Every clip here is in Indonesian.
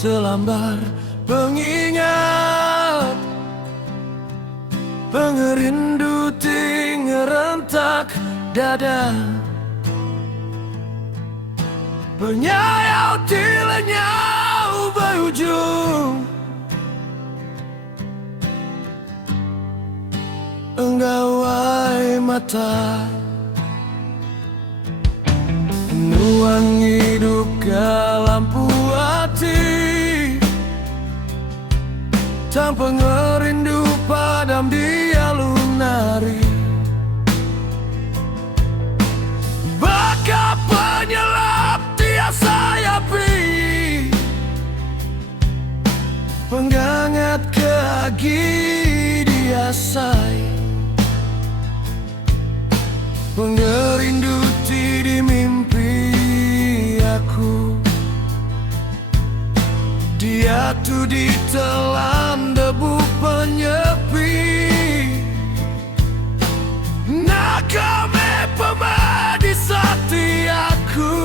selambar pengingat, pengerindu ngerentak dada, penyayau tilenyau berujung. Enggawai mata nuang hidup ke lampu hati, tanpa ngerindu padam dia lunari. Baka penyelap tiasa api, penghangat keagi diasai, pengerindu di mimpi aku. Dia tuh ditelan debu penyepi, nakame pemadi setiaku.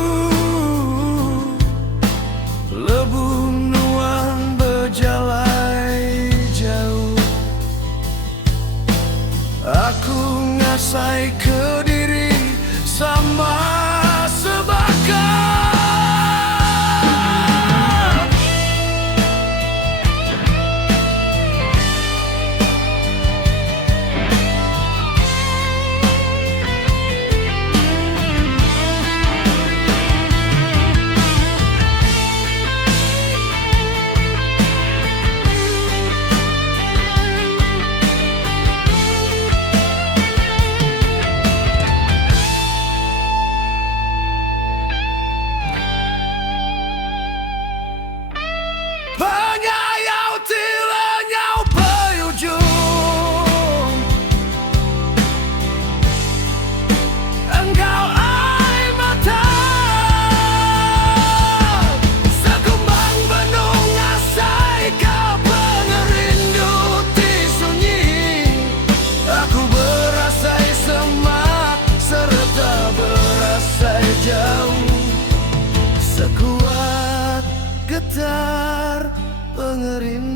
Lebu nuang berjalai jauh, aku ngasai ke diri sama sebagai penyayau tilenyau berujung. Engkau air mata, sekumbang benung ngasai kau pengerindu di sunyi. Aku berasai semak serta berasai jauh, sekuat getar pengerindu.